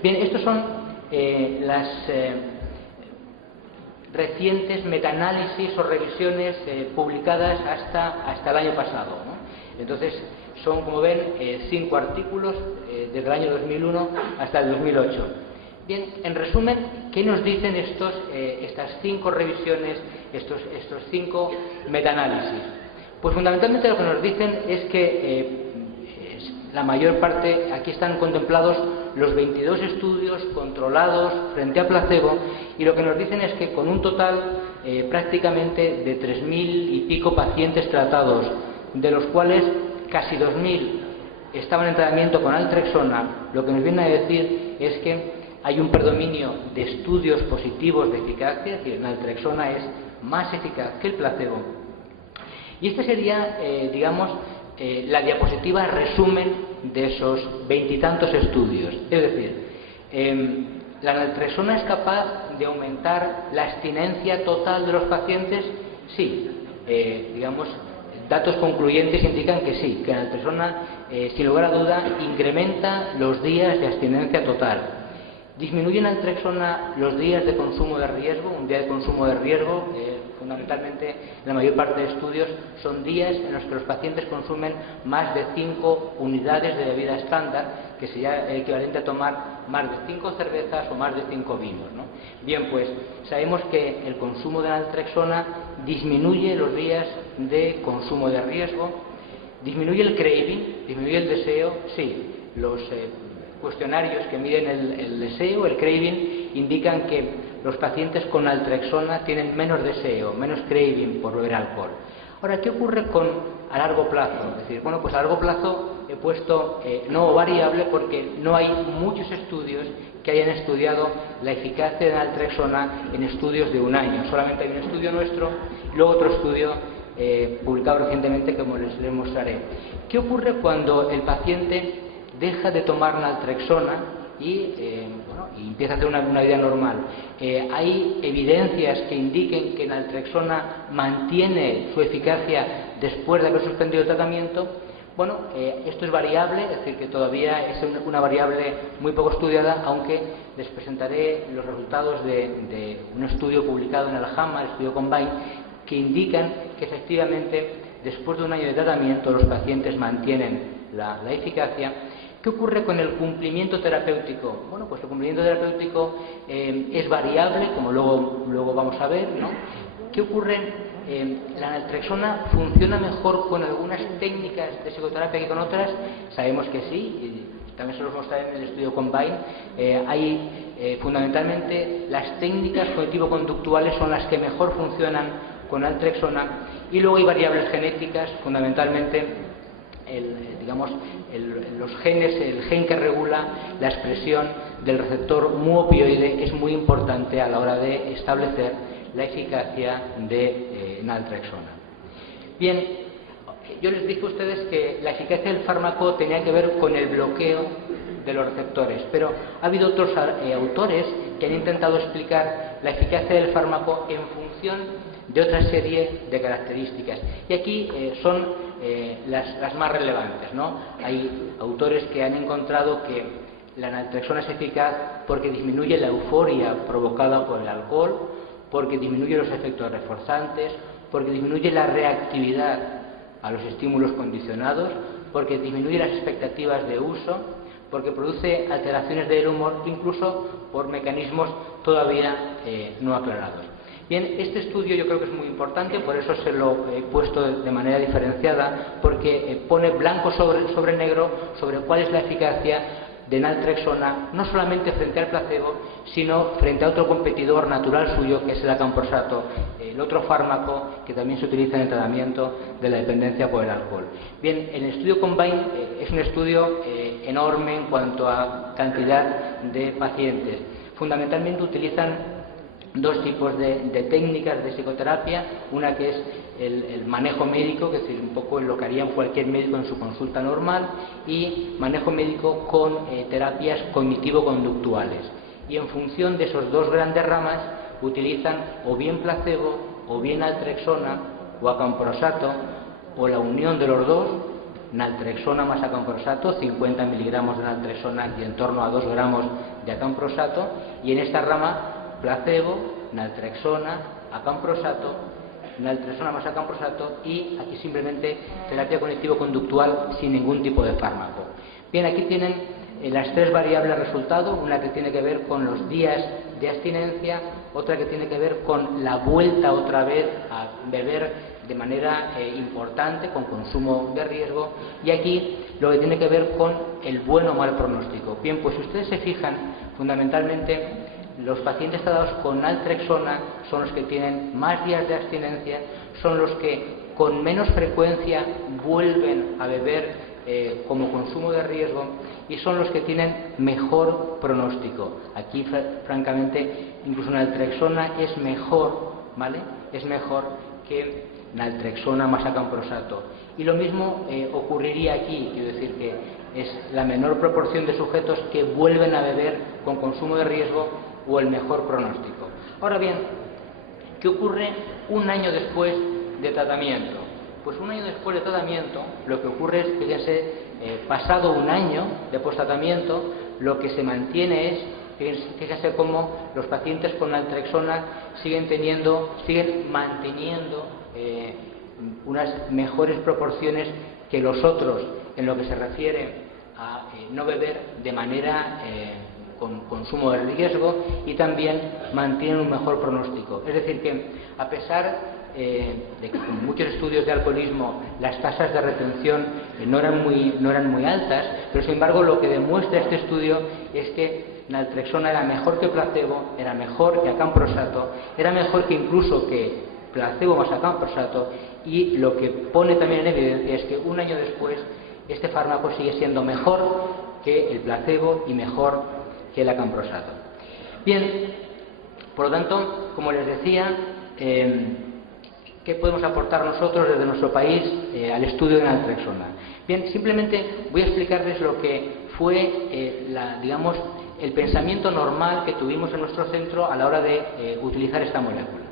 Bien, estos son las recientes metaanálisis o revisiones publicadas hasta el año pasado, ¿no? Entonces, son, como ven, 5 artículos desde el año 2001 hasta el 2008. Bien, en resumen, ¿qué nos dicen estas 5 revisiones, estos 5 metaanálisis? Pues fundamentalmente lo que nos dicen es que la mayor parte, aquí están contemplados los 22 estudios controlados frente a placebo, y lo que nos dicen es que con un total prácticamente de 3.000 y pico pacientes tratados, de los cuales casi 2.000 estaban en tratamiento con naltrexona, lo que nos viene a decir es que hay un predominio de estudios positivos de eficacia, es decir, naltrexona es más eficaz que el placebo. Y esta sería, digamos, la diapositiva resumen de esos 20 y tantos estudios. Es decir, ¿la naltrexona es capaz de aumentar la abstinencia total de los pacientes? Sí. Digamos, datos concluyentes indican que sí, que la naltrexona, sin lugar a duda, incrementa los días de abstinencia total. ¿Disminuye naltrexona los días de consumo de riesgo? Un día de consumo de riesgo, fundamentalmente, en la mayor parte de estudios, son días en los que los pacientes consumen más de 5 unidades de bebida estándar, que sería el equivalente a tomar más de 5 cervezas o más de 5 vinos, ¿no? Bien, pues sabemos que el consumo de naltrexona disminuye los días de consumo de riesgo. ¿Disminuye el craving? ¿Disminuye el deseo? Sí. Los cuestionarios que miden el deseo, el craving, indican que los pacientes con naltrexona tienen menos deseo, menos craving por beber alcohol. Ahora, ¿qué ocurre a largo plazo? Es decir, bueno, pues a largo plazo he puesto no variable porque no hay muchos estudios que hayan estudiado la eficacia de naltrexona en estudios de un año. Solamente hay un estudio nuestro y luego otro estudio publicado recientemente que les mostraré. ¿Qué ocurre cuando el paciente deja de tomar naltrexona y empieza a hacer una vida normal? Hay evidencias que indiquen que naltrexona mantiene su eficacia después de haber suspendido el tratamiento. Bueno, esto es variable, es decir, que todavía es una variable muy poco estudiada, aunque les presentaré los resultados de un estudio publicado en el JAMA, el estudio Combine, que indican que efectivamente después de un año de tratamiento los pacientes mantienen la eficacia. ¿Qué ocurre con el cumplimiento terapéutico? Bueno, pues el cumplimiento terapéutico es variable, como luego vamos a ver, ¿no? ¿Qué ocurre? La naltrexona funciona mejor con algunas técnicas de psicoterapia que con otras. Sabemos que sí, y también se los mostraré en el estudio Combine. Hay fundamentalmente las técnicas cognitivo-conductuales son las que mejor funcionan con naltrexona, y luego hay variables genéticas, fundamentalmente los genes, el gen que regula la expresión del receptor mu-opioide es muy importante a la hora de establecer la eficacia de naltrexona. Bien, yo les dije a ustedes que la eficacia del fármaco tenía que ver con el bloqueo de los receptores, pero ha habido otros autores que han intentado explicar la eficacia del fármaco en función de otra serie de características. Y aquí son las más relevantes, ¿no? Hay autores que han encontrado que la naltrexona es eficaz porque disminuye la euforia provocada por el alcohol, porque disminuye los efectos reforzantes, porque disminuye la reactividad a los estímulos condicionados, porque disminuye las expectativas de uso, porque produce alteraciones del humor, incluso por mecanismos todavía no aclarados. Bien, este estudio yo creo que es muy importante, por eso se lo he puesto de manera diferenciada, porque pone blanco sobre negro sobre cuál es la eficacia de naltrexona, no solamente frente al placebo, sino frente a otro competidor natural suyo, que es el acamprosato, el otro fármaco que también se utiliza en el tratamiento de la dependencia por el alcohol. Bien, el estudio Combine es un estudio enorme en cuanto a cantidad de pacientes. Fundamentalmente utilizan dos tipos de técnicas de psicoterapia, una que es el manejo médico, que es decir, un poco lo que haría cualquier médico en su consulta normal, y manejo médico con terapias cognitivo-conductuales. Y en función de esos dos grandes ramas utilizan o bien placebo, o bien naltrexona, o acamprosato, o la unión de los dos, naltrexona más acamprosato, 50 miligramos de naltrexona y en torno a 2 gramos de acamprosato, y en esta rama placebo, naltrexona, acamprosato, naltrexona más acamprosato, y aquí simplemente terapia cognitivo-conductual sin ningún tipo de fármaco. Bien, aquí tienen las 3 variables resultado, una que tiene que ver con los días de abstinencia, otra que tiene que ver con la vuelta otra vez a beber de manera importante, con consumo de riesgo, y aquí lo que tiene que ver con el buen o mal pronóstico. Bien, pues si ustedes se fijan, fundamentalmente los pacientes tratados con naltrexona son los que tienen más días de abstinencia, son los que con menos frecuencia vuelven a beber como consumo de riesgo, y son los que tienen mejor pronóstico. Aquí, francamente, incluso naltrexona es mejor, ¿vale? Es mejor que naltrexona más acamprosato. Y lo mismo ocurriría aquí, quiero decir que es la menor proporción de sujetos que vuelven a beber con consumo de riesgo o el mejor pronóstico. Ahora bien, ¿qué ocurre un año después de tratamiento? Pues un año después de tratamiento, lo que ocurre es, fíjense, pasado un año de posttratamiento, lo que se mantiene es, fíjense cómo los pacientes con naltrexona siguen manteniendo unas mejores proporciones que los otros en lo que se refiere a no beber de manera con consumo de riesgo, y también mantienen un mejor pronóstico. Es decir que, a pesar de que con muchos estudios de alcoholismo las tasas de retención no eran muy altas, pero sin embargo lo que demuestra este estudio es que naltrexona era mejor que placebo, era mejor que acamprosato, era mejor que incluso que placebo más acamprosato, y lo que pone también en evidencia es que un año después este fármaco sigue siendo mejor que el placebo y mejor que el acamprosato. Bien, por lo tanto, como les decía, ¿qué podemos aportar nosotros desde nuestro país al estudio de naltrexona? Bien, simplemente voy a explicarles lo que fue, digamos, el pensamiento normal que tuvimos en nuestro centro a la hora de utilizar esta molécula.